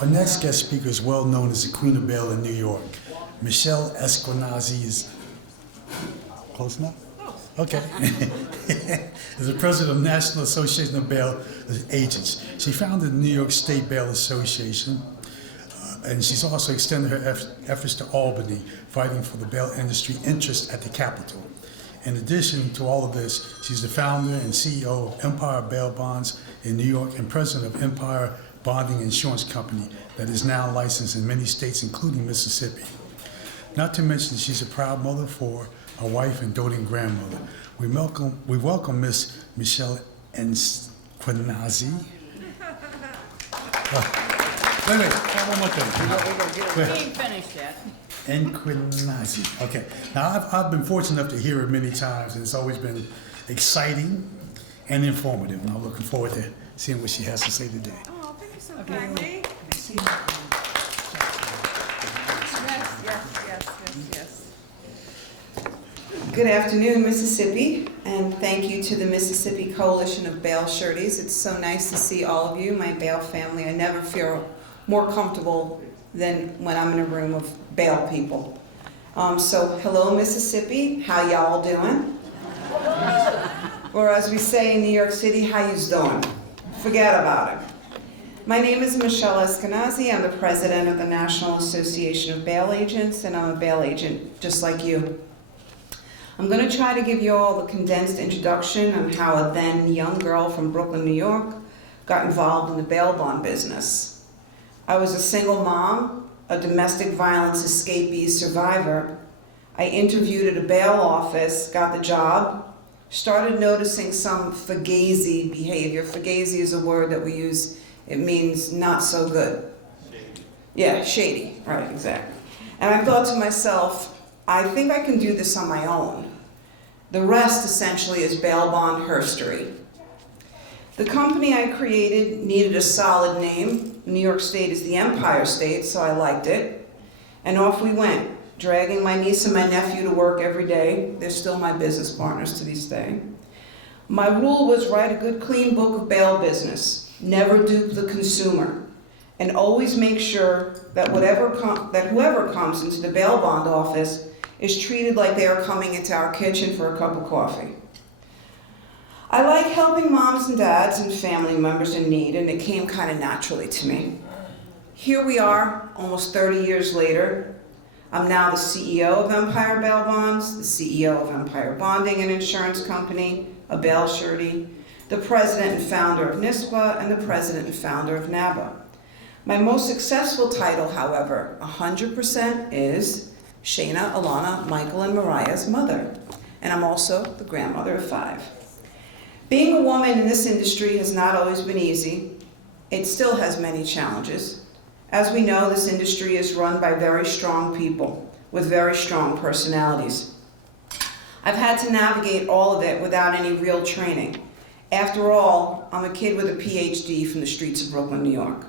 Our next guest speaker is well known as the Queen of Bail in New York. Michelle Esquenazi is close enough? Okay. Is the president of the National Association of Bail Agents. She founded the New York State Bail Association, and she's also extended her efforts to Albany, fighting for the bail industry interest at the Capitol. In addition to all of this, she's the founder and CEO of Empire Bail Bonds in New York and president of Empire Bonding Insurance Company that is now licensed in many states, including Mississippi. Not to mention, she's a proud mother for a wife and doting grandmother. We welcome Miss Michelle Esquenazi. Wait, one more thing. We ain't finished yet. Esquenazi. Okay. Now, I've been fortunate enough to hear her many times, and it's always been exciting and informative. And I'm looking forward to seeing what she has to say today. Oh, thank you so kindly. Yes. Good afternoon, Mississippi, and thank you to the Mississippi Coalition of Bail Sureties. It's so nice to see all of you, my bail family. I never feel more comfortable than when I'm in a room of bail people. So hello, Mississippi. How y'all doing? Or as we say in New York City, how yous doing? Forget about it. My name is Michelle Esquenazi. I'm the president of the National Association of Bail Agents, and I'm a bail agent just like you. I'm going to try to give you all the condensed introduction on how a then young girl from Brooklyn, New York, got involved in the bail bond business. I was a single mom, a domestic violence escapee survivor. I interviewed at a bail office, got the job, started noticing some fugazi behavior. Fugazi is a word that we use. It means not so good. Shady. Yeah, shady, right, exactly. And I thought to myself, I think I can do this on my own. The rest essentially is bail bond herstory. The company I created needed a solid name. New York State is the Empire State, so I liked it. And off we went, dragging my niece and my nephew to work every day. They're still my business partners to this day. My rule was write a good, clean book of bail business. Never dupe the consumer. And always make sure that whoever comes into the bail bond office is treated like they are coming into our kitchen for a cup of coffee. I like helping moms and dads and family members in need, and it came kind of naturally to me. Here we are, almost 30 years later. I'm now the CEO of Empire Bail Bonds, the CEO of Empire Bonding and Insurance Company, a bail surety, the president and founder of NISPA, and the president and founder of NABA. My most successful title, however, 100% is Shana, Alana, Michael, and Mariah's mother. And I'm also the grandmother of 5. Being a woman in this industry has not always been easy. It still has many challenges. As we know, this industry is run by very strong people with very strong personalities. I've had to navigate all of it without any real training. After all, I'm a kid with a PhD from the streets of Brooklyn, New York.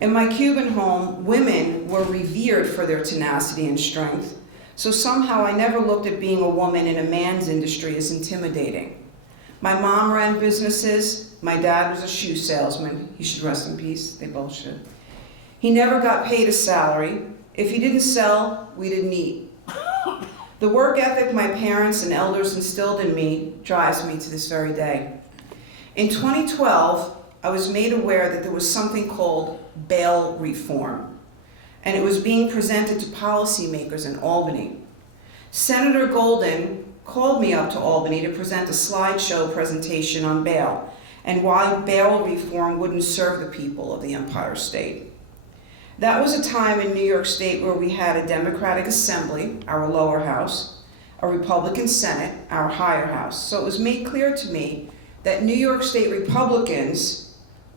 In my Cuban home, women were revered for their tenacity and strength, so somehow I never looked at being a woman in a man's industry as intimidating. My mom ran businesses. My dad was a shoe salesman. He should rest in peace. They both should. He never got paid a salary. If he didn't sell, we didn't eat. The work ethic my parents and elders instilled in me drives me to this very day. In 2012, I was made aware that there was something called bail reform, and it was being presented to policymakers in Albany. Senator Golden called me up to Albany to present a slideshow presentation on bail and why bail reform wouldn't serve the people of the Empire State. That was a time in New York State where we had a Democratic Assembly, our lower house, a Republican Senate, our higher house. So it was made clear to me that New York State Republicans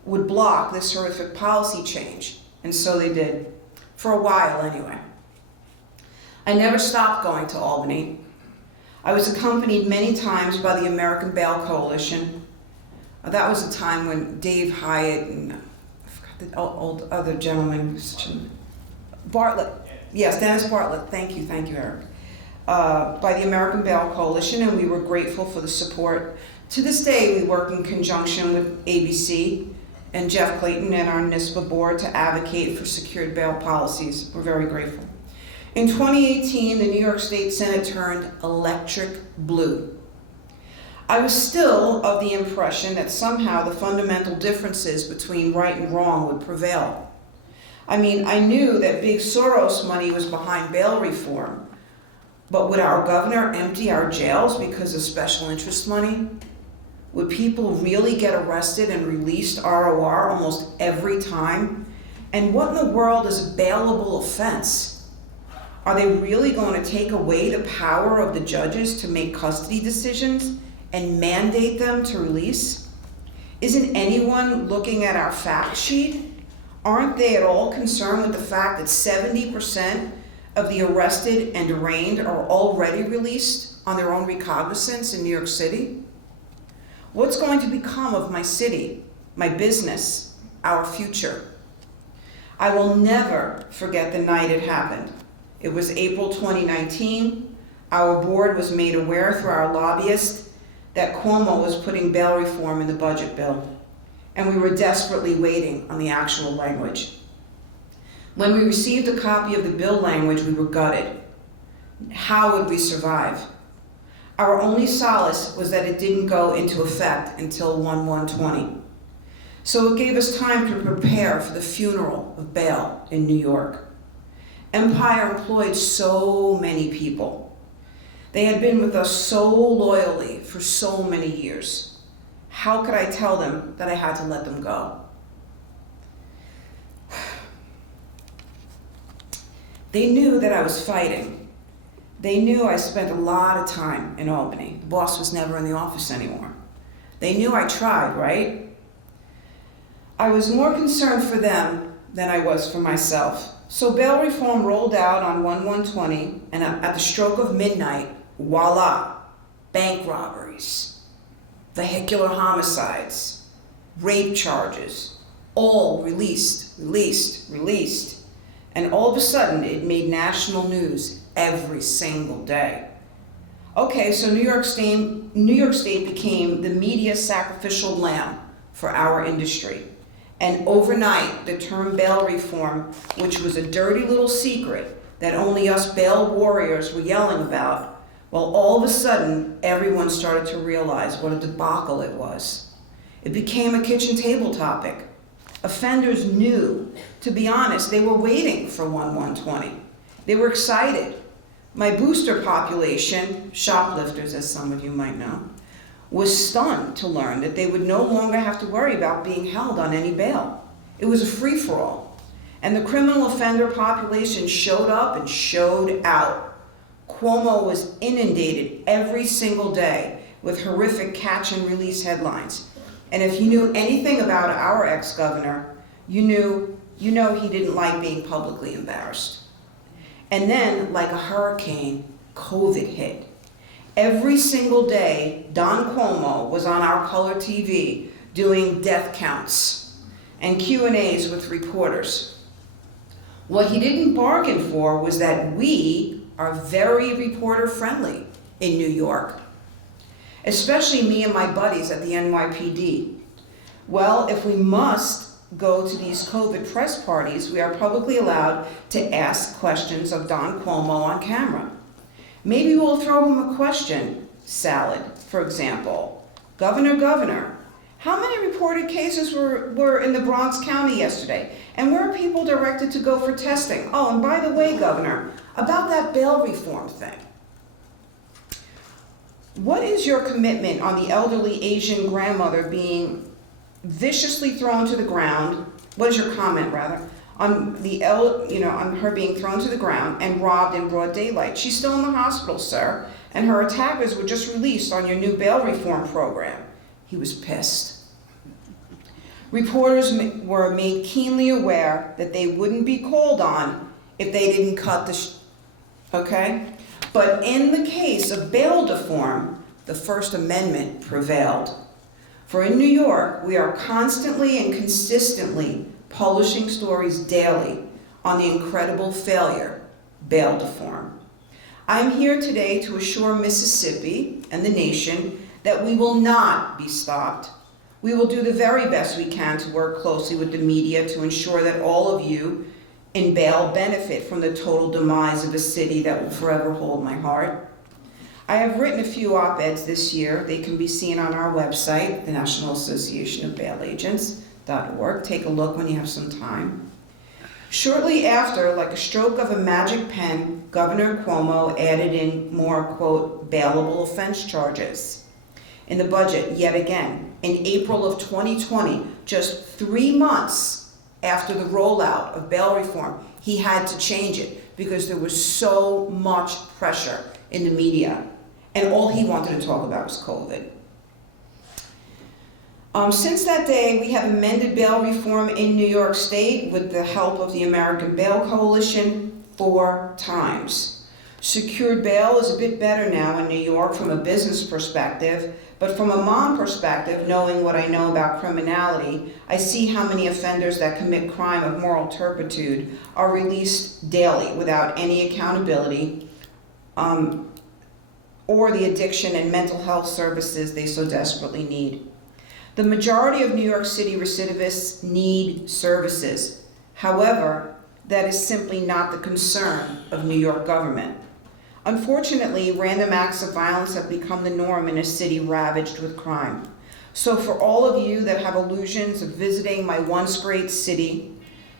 would block this horrific policy change, and so they did, for a while anyway. I never stopped going to Albany. I was accompanied many times by the American Bail Coalition. That was a time when Dave Hyatt and I forgot the old other gentleman, Bartlett. Yes, Dennis Bartlett. Thank you, Eric. By the American Bail Coalition, and we were grateful for the support. To this day, we work in conjunction with ABC and Jeff Clayton and our NISBA board to advocate for secured bail policies. We're very grateful. In 2018, the New York State Senate turned electric blue. I was still of the impression that somehow the fundamental differences between right and wrong would prevail. I mean, I knew that big Soros money was behind bail reform, but would our governor empty our jails because of special interest money? Would people really get arrested and released ROR almost every time? And what in the world is a bailable offense? Are they really going to take away the power of the judges to make custody decisions and mandate them to release? Isn't anyone looking at our fact sheet? Aren't they at all concerned with the fact that 70% of the arrested and arraigned are already released on their own recognizance in New York City? What's going to become of my city, my business, our future? I will never forget the night it happened. It was April 2019. Our board was made aware through our lobbyist that Cuomo was putting bail reform in the budget bill, and we were desperately waiting on the actual language. When we received a copy of the bill language, we were gutted. How would we survive? Our only solace was that it didn't go into effect until 1/1/20. So it gave us time to prepare for the funeral of bail in New York. Empire employed so many people. They had been with us so loyally for so many years. How could I tell them that I had to let them go? They knew that I was fighting. They knew I spent a lot of time in Albany. The boss was never in the office anymore. They knew I tried, right? I was more concerned for them than I was for myself. So bail reform rolled out on 1/1/20, and at the stroke of midnight, voila, bank robberies, vehicular homicides, rape charges, all released. And all of a sudden, it made national news every single day. Okay, so New York State became the media sacrificial lamb for our industry. And overnight, the term bail reform, which was a dirty little secret that only us bail warriors were yelling about, well, all of a sudden, everyone started to realize what a debacle it was. It became a kitchen table topic. Offenders knew. To be honest, they were waiting for 1/1/20. They were excited. My booster population, shoplifters as some of you might know, was stunned to learn that they would no longer have to worry about being held on any bail. It was a free-for-all. And the criminal offender population showed up and showed out. Cuomo was inundated every single day with horrific catch and release headlines. And if you knew anything about our ex-governor, you know he didn't like being publicly embarrassed. And then, like a hurricane, COVID hit. Every single day, Don Cuomo was on our color TV doing death counts and Q&As with reporters. What he didn't bargain for was that we are very reporter-friendly in New York, especially me and my buddies at the NYPD. Well, if we must go to these COVID press parties, we are publicly allowed to ask questions of Don Cuomo on camera. Maybe we'll throw him a question salad, for example. Governor, how many reported cases were in the Bronx County yesterday? And where are people directed to go for testing? Oh, and by the way, Governor, about that bail reform thing. What is your commitment on the elderly Asian grandmother being viciously thrown to the ground? What is your comment, rather, on on her being thrown to the ground and robbed in broad daylight? She's still in the hospital, sir, and her attackers were just released on your new bail reform program. He was pissed. Reporters were made keenly aware that they wouldn't be called on if they didn't cut okay? But in the case of bail reform, the First Amendment prevailed. For in New York, we are constantly and consistently publishing stories daily on the incredible failure, bail reform. I'm here today to assure Mississippi and the nation that we will not be stopped. We will do the very best we can to work closely with the media to ensure that all of you in bail benefit from the total demise of a city that will forever hold my heart. I have written a few op-eds this year. They can be seen on our website, the National Association of Bail Agents.org. Take a look when you have some time. Shortly after, like a stroke of a magic pen, Governor Cuomo added in more, quote, bailable offense charges in the budget yet again. In April of 2020, just 3 months after the rollout of bail reform, he had to change it because there was so much pressure in the media, and all he wanted to talk about was COVID. Since that day, we have amended bail reform in New York State with the help of the American Bail Coalition 4 times. Secured bail is a bit better now in New York from a business perspective, but from a mom perspective, knowing what I know about criminality, I see how many offenders that commit crime of moral turpitude are released daily without any accountability or the addiction and mental health services they so desperately need. The majority of New York City recidivists need services. However, that is simply not the concern of New York government. Unfortunately, random acts of violence have become the norm in a city ravaged with crime. So for all of you that have illusions of visiting my once great city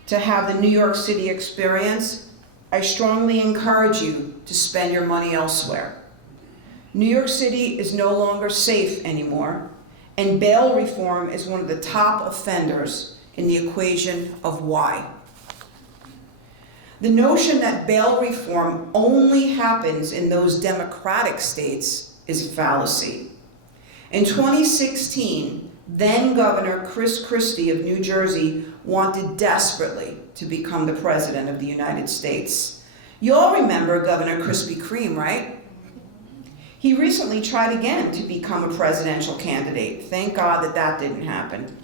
to have the New York City experience, I strongly encourage you to spend your money elsewhere. New York City is no longer safe anymore, and bail reform is one of the top offenders in the equation of why. The notion that bail reform only happens in those democratic states is a fallacy. In 2016, then Governor Chris Christie of New Jersey wanted desperately to become the President of the United States. You all remember Governor Krispy Kreme, right? He recently tried again to become a presidential candidate. Thank God that that didn't happen.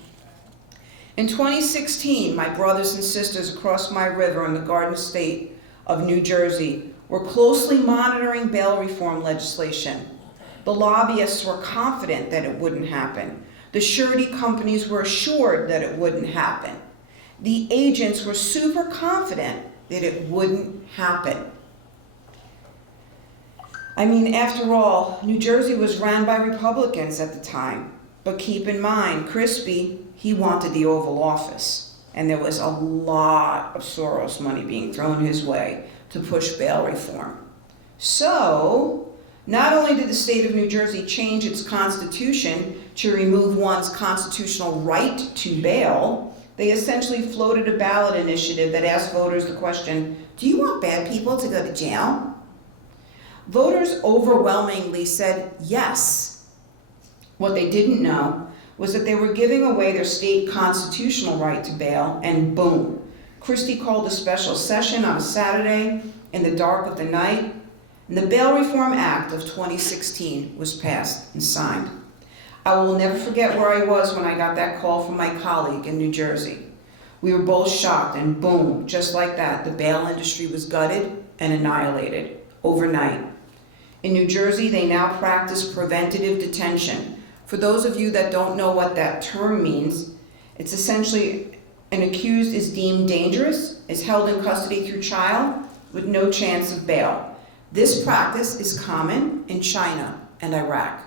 In 2016, my brothers and sisters across my river in the Garden State of New Jersey were closely monitoring bail reform legislation. The lobbyists were confident that it wouldn't happen. The surety companies were assured that it wouldn't happen. The agents were super confident that it wouldn't happen. I mean, after all, New Jersey was ran by Republicans at the time. But keep in mind, Crispy, he wanted the Oval Office. And there was a lot of Soros money being thrown his way to push bail reform. So, not only did the state of New Jersey change its constitution to remove one's constitutional right to bail, they essentially floated a ballot initiative that asked voters the question, do you want bad people to go to jail? Voters overwhelmingly said yes. What they didn't know was that they were giving away their state constitutional right to bail, and boom, Christie called a special session on a Saturday in the dark of the night, and the Bail Reform Act of 2016 was passed and signed. I will never forget where I was when I got that call from my colleague in New Jersey. We were both shocked, and boom, just like that, the bail industry was gutted and annihilated overnight. In New Jersey, they now practice preventative detention. For those of you that don't know what that term means, it's essentially an accused is deemed dangerous, is held in custody through trial with no chance of bail. This practice is common in China and Iraq.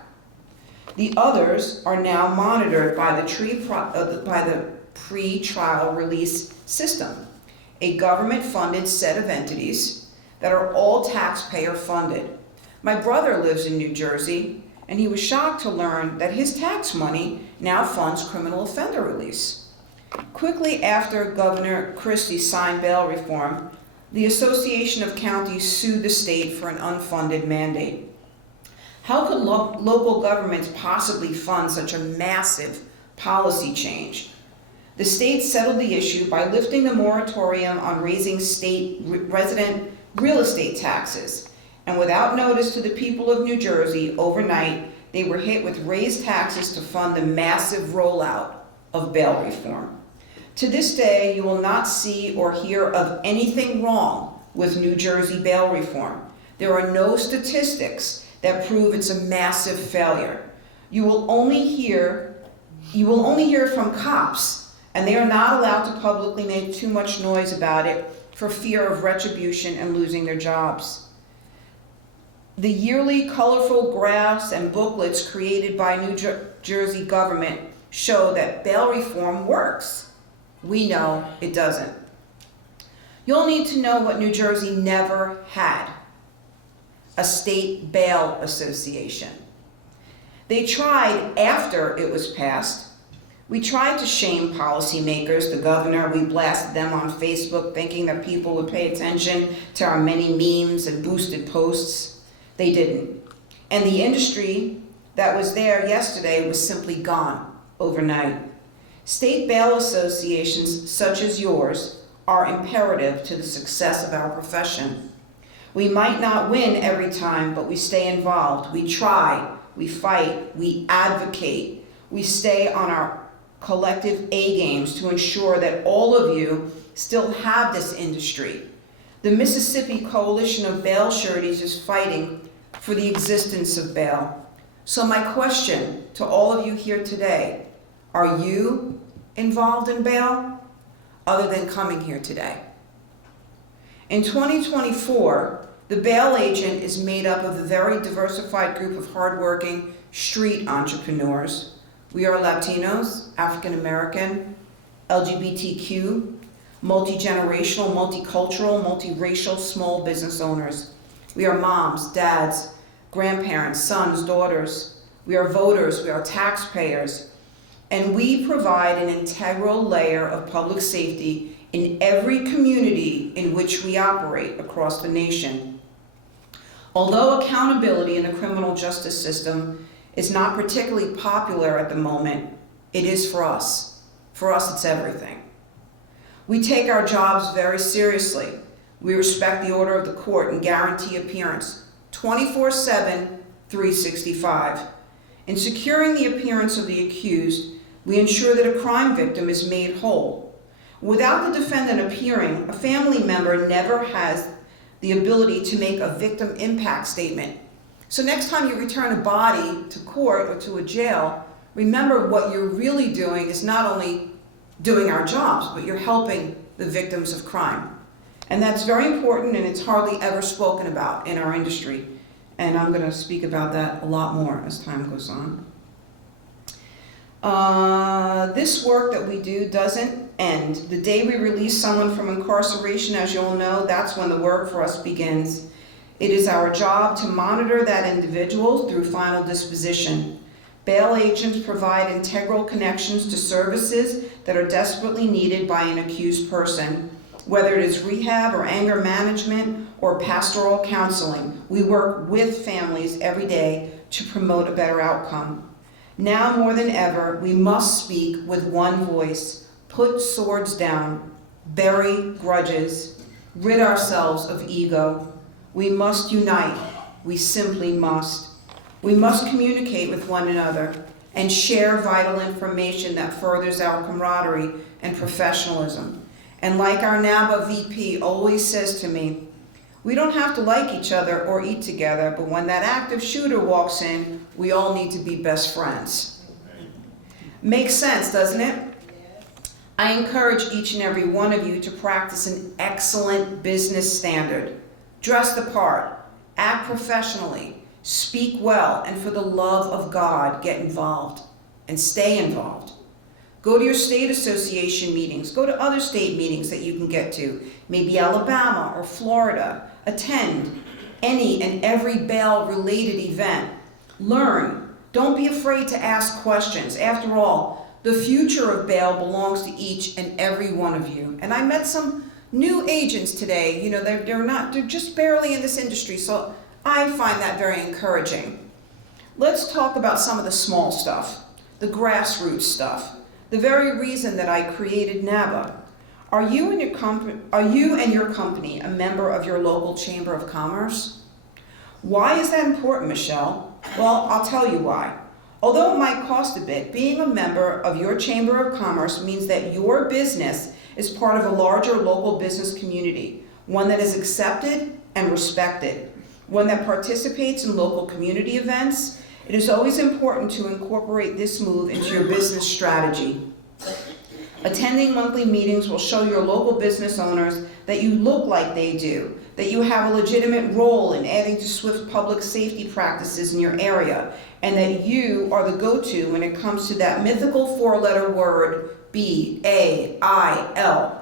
The others are now monitored by the pre-trial release system, a government-funded set of entities that are all taxpayer-funded. My brother lives in New Jersey, and he was shocked to learn that his tax money now funds criminal offender release. Quickly after Governor Christie signed bail reform, the Association of Counties sued the state for an unfunded mandate. How could local governments possibly fund such a massive policy change? The state settled the issue by lifting the moratorium on raising state resident real estate taxes. And without notice to the people of New Jersey, overnight, they were hit with raised taxes to fund the massive rollout of bail reform. To this day, you will not see or hear of anything wrong with New Jersey bail reform. There are no statistics that prove it's a massive failure. You will only hear You will only hear from cops, and they are not allowed to publicly make too much noise about it for fear of retribution and losing their jobs. The yearly colorful graphs and booklets created by New Jersey government show that bail reform works. We know it doesn't. You'll need to know what New Jersey never had: a state bail association. They tried after it was passed. We tried to shame policymakers, the governor. We blasted them on Facebook thinking that people would pay attention to our many memes and boosted posts. They didn't. And the industry that was there yesterday was simply gone overnight. State bail associations such as yours are imperative to the success of our profession. We might not win every time, but we stay involved. We try, we fight, we advocate. We stay on our collective A games to ensure that all of you still have this industry. The Mississippi Coalition of Bail Sureties is fighting for the existence of bail. So my question to all of you here today: are you involved in bail other than coming here today? In 2024, the bail agent is made up of a very diversified group of hardworking street entrepreneurs. We are Latinos, African American, LGBTQ, multi-generational, multicultural, multiracial small business owners. We are moms, dads, grandparents, sons, daughters. We are voters, we are taxpayers, and we provide an integral layer of public safety in every community in which we operate across the nation. Although accountability in the criminal justice system is not particularly popular at the moment, it is for us. For us, it's everything. We take our jobs very seriously. We respect the order of the court and guarantee appearance 24/7, 365. In securing the appearance of the accused, we ensure that a crime victim is made whole. Without the defendant appearing, a family member never has the ability to make a victim impact statement. So next time you return a body to court or to a jail, remember what you're really doing is not only doing our jobs, but you're helping the victims of crime. And that's very important, and it's hardly ever spoken about in our industry. And I'm going to speak about that a lot more as time goes on. This work that we do doesn't end. The day we release someone from incarceration, as you'll know, that's when the work for us begins. It is our job to monitor that individual through final disposition. Bail agents provide integral connections to services that are desperately needed by an accused person, whether it is rehab or anger management or pastoral counseling. We work with families every day to promote a better outcome. Now more than ever, we must speak with one voice, put swords down, bury grudges, rid ourselves of ego. We must unite. We simply must. We must communicate with one another and share vital information that furthers our camaraderie and professionalism. And like our NABA VP always says to me, we don't have to like each other or eat together, but when that active shooter walks in, we all need to be best friends. Makes sense, doesn't it? I encourage each and every one of you to practice an excellent business standard. Dress the part, act professionally, speak well, and for the love of God, get involved and stay involved. Go to your state association meetings. Go to other state meetings that you can get to, maybe Alabama or Florida. Attend any and every bail-related event. Learn. Don't be afraid to ask questions. After all, the future of bail belongs to each and every one of you. And I met some new agents today. You know, they're just barely in this industry, so I find that very encouraging. Let's talk about some of the small stuff, the grassroots stuff. The very reason that I created NABA. Are you and your company a member of your local Chamber of Commerce? Why is that important, Michelle? Well, I'll tell you why. Although it might cost a bit, being a member of your Chamber of Commerce means that your business is part of a larger local business community, one that is accepted and respected, one that participates in local community events, It is always important to incorporate this move into your business strategy. Attending monthly meetings will show your local business owners that you look like they do, that you have a legitimate role in adding to swift public safety practices in your area, and that you are the go-to when it comes to that mythical four-letter word, B-A-I-L.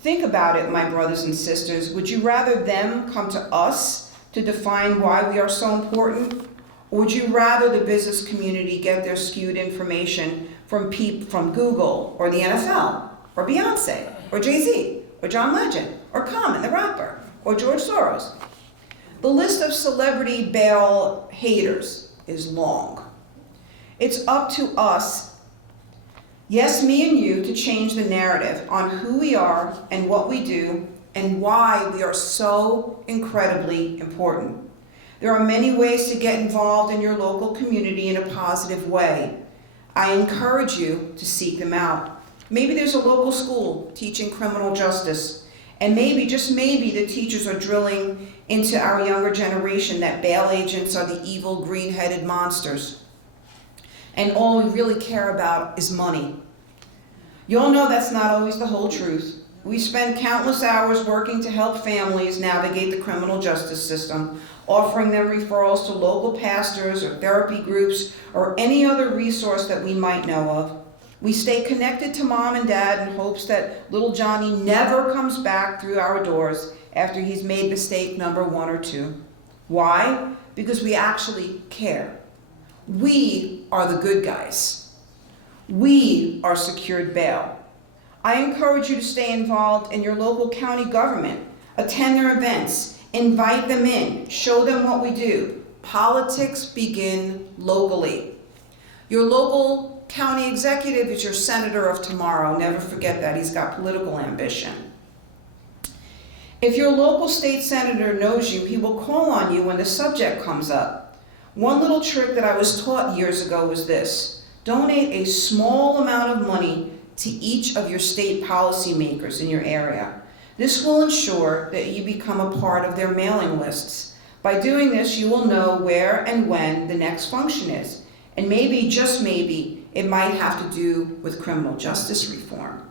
Think about it, my brothers and sisters. Would you rather them come to us to define why we are so important? Or would you rather the business community get their skewed information from Google or the NFL or Beyonce or Jay-Z or John Legend or Common the rapper or George Soros? The list of celebrity bail haters is long. It's up to us, yes, me and you, to change the narrative on who we are and what we do and why we are so incredibly important. There are many ways to get involved in your local community in a positive way. I encourage you to seek them out. Maybe there's a local school teaching criminal justice, and maybe, just maybe, the teachers are drilling into our younger generation that bail agents are the evil green-headed monsters, and all we really care about is money. You all know that's not always the whole truth. We spend countless hours working to help families navigate the criminal justice system, offering them referrals to local pastors or therapy groups or any other resource that we might know of. We stay connected to mom and dad in hopes that little Johnny never comes back through our doors after he's made mistake number 1 or 2. Why? Because we actually care. We are the good guys. We are secured bail. I encourage you to stay involved in your local county government, attend their events, invite them in, show them what we do. Politics begin locally. Your local county executive is your senator of tomorrow. Never forget that. He's got political ambition. If your local state senator knows you, he will call on you when the subject comes up. One little trick that I was taught years ago was this: donate a small amount of money to each of your state policymakers in your area. This will ensure that you become a part of their mailing lists. By doing this, you will know where and when the next function is. And maybe, just maybe, it might have to do with criminal justice reform.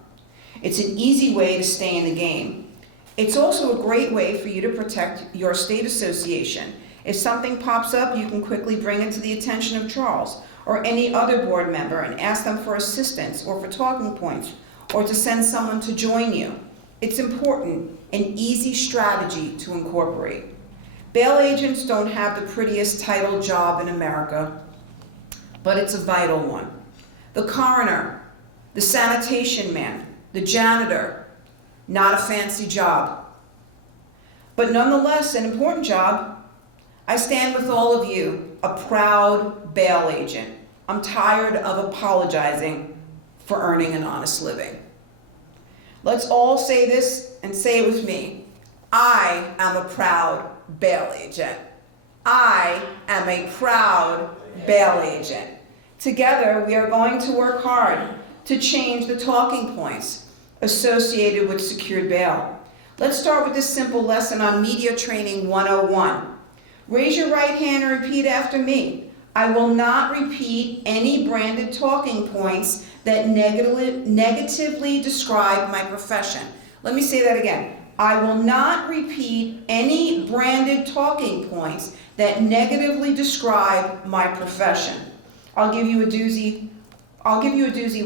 It's an easy way to stay in the game. It's also a great way for you to protect your state association. If something pops up, you can quickly bring it to the attention of Charles or any other board member and ask them for assistance or for talking points or to send someone to join you. It's important, an easy strategy to incorporate. Bail agents don't have the prettiest title job in America, but it's a vital one. The coroner, the sanitation man, the janitor, not a fancy job, but nonetheless an important job. I stand with all of you, a proud bail agent. I'm tired of apologizing for earning an honest living. Let's all say this and say it with me. I am a proud bail agent. I am a proud bail agent. Together, we are going to work hard to change the talking points associated with secured bail. Let's start with this simple lesson on Media Training 101. Raise your right hand and repeat after me. I will not repeat any branded talking points that negatively describe my profession. Let me say that again. I will not repeat any branded talking points that negatively describe my profession. I'll give you a doozy,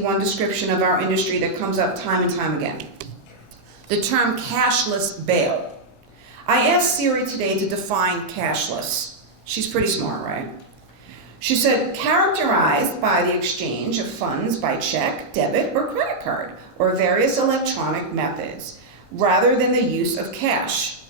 one description of our industry that comes up time and time again. The term cashless bail. I asked Siri today to define cashless. She's pretty smart, right? She said, characterized by the exchange of funds by check, debit, or credit card, or various electronic methods, rather than the use of cash.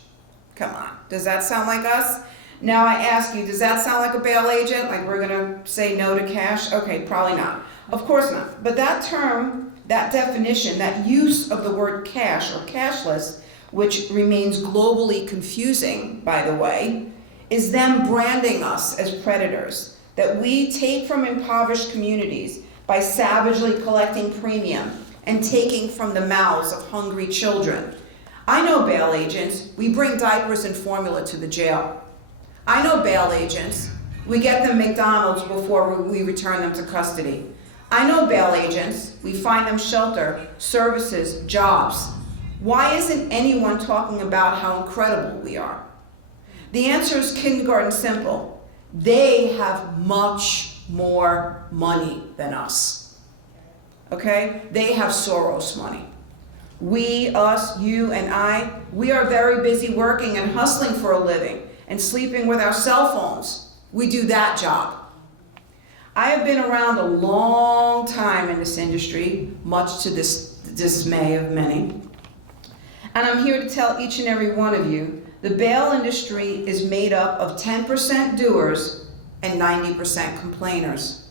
Come on, does that sound like us? Now I ask you, does that sound like a bail agent? Like we're gonna say no to cash? Okay, probably not. Of course not. But that term, that definition, that use of the word cash or cashless, which remains globally confusing, by the way, is them branding us as predators that we take from impoverished communities by savagely collecting premium and taking from the mouths of hungry children. I know bail agents, we bring diapers and formula to the jail. I know bail agents, We get them McDonald's before we return them to custody. I know bail agents. We find them shelter, services, jobs. Why isn't anyone talking about how incredible we are? The answer is kindergarten simple. They have much more money than us. Okay? They have Soros money. We, us, you, and I, we are very busy working and hustling for a living and sleeping with our cell phones. We do that job. I have been around a long time in this industry, much to the dismay of many. And I'm here to tell each and every one of you, the bail industry is made up of 10% doers and 90% complainers.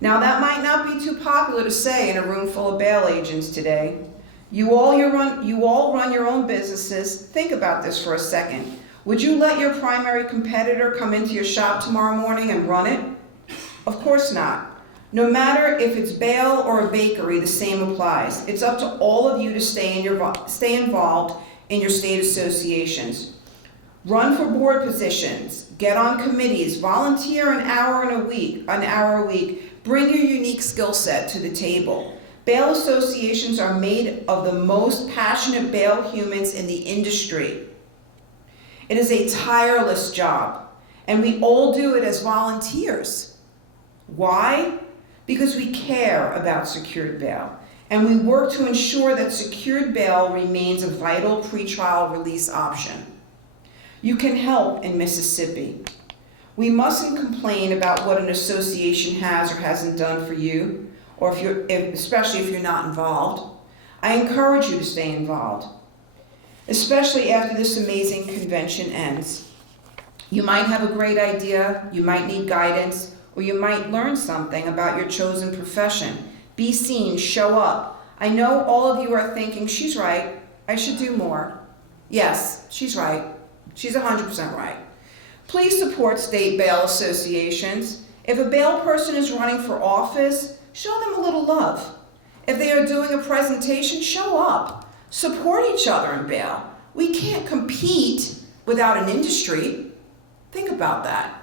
Now that might not be too popular to say in a room full of bail agents today. You all run your own businesses. Think about this for a second. Would you let your primary competitor come into your shop tomorrow morning and run it? Of course not. No matter if it's bail or a bakery, the same applies. It's up to all of you to stay involved in your state associations. Run for board positions, get on committees, volunteer an hour a week. Bring your unique skill set to the table. Bail associations are made of the most passionate bail humans in the industry. It is a tireless job, and we all do it as volunteers. Why? Because we care about secured bail, and we work to ensure that secured bail remains a vital pretrial release option. You can help in Mississippi. We mustn't complain about what an association has or hasn't done for you, or especially if you're not involved. I encourage you to stay involved, especially after this amazing convention ends. You might have a great idea, you might need guidance, or you might learn something about your chosen profession. Be seen, show up. I know all of you are thinking, she's right, I should do more. Yes, she's right. She's 100% right. Please support state bail associations. If a bail person is running for office, show them a little love. If they are doing a presentation, show up. Support each other in bail. We can't compete without an industry. Think about that.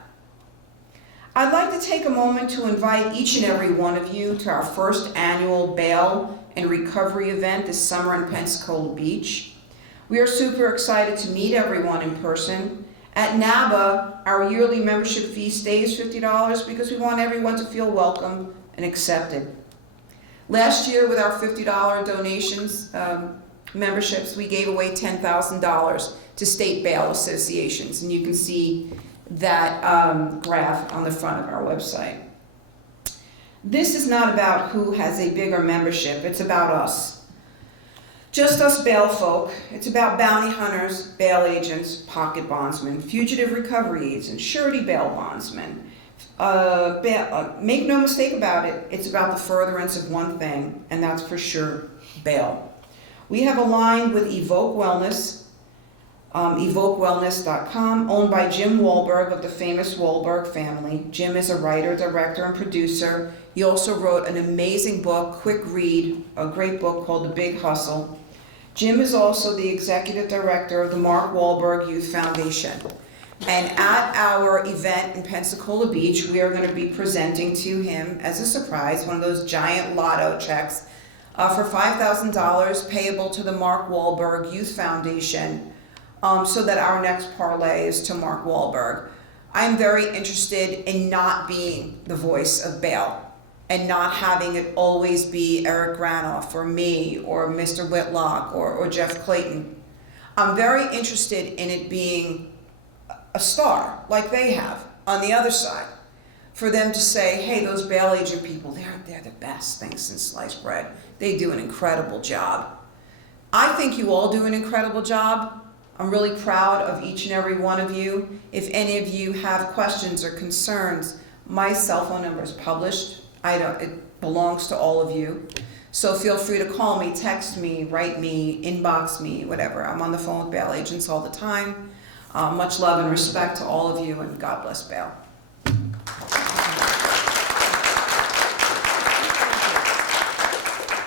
I'd like to take a moment to invite each and every one of you to our first annual bail and recovery event this summer in Pensacola Beach. We are super excited to meet everyone in person. At NABA, our yearly membership fee stays $50 because we want everyone to feel welcome and accepted. Last year, with our $50 donations, memberships, we gave away $10,000 to state bail associations, and you can see that graph on the front of our website. This is not about who has a bigger membership, it's about us. Just us bail folk. It's about bounty hunters, bail agents, pocket bondsmen, fugitive recovery agents, surety bail bondsmen. Make no mistake about it, it's about the furtherance of one thing, and that's for sure bail. We have aligned with Evoke Wellness, evokewellness.com, owned by Jim Wahlberg of the famous Wahlberg family. Jim is a writer, director, and producer. He also wrote an amazing book, quick read, a great book called The Big Hustle. Jim is also the executive director of the Mark Wahlberg Youth Foundation. And at our event in Pensacola Beach, we are going to be presenting to him as a surprise one of those giant lotto checks for $5,000 payable to the Mark Wahlberg Youth Foundation, so that our next parlay is to Mark Wahlberg. I'm very interested in not being the voice of bail and not having it always be Eric Granoff or me or Mr. Whitlock or Jeff Clayton. I'm very interested in it being a star like they have on the other side. For them to say, hey, those bail agent people, they're the best thing since sliced bread. They do an incredible job. I think you all do an incredible job. I'm really proud of each and every one of you. If any of you have questions or concerns, my cell phone number is published. It belongs to all of you. So feel free to call me, text me, write me, inbox me, whatever. I'm on the phone with bail agents all the time. Much love and respect to all of you, and God bless bail.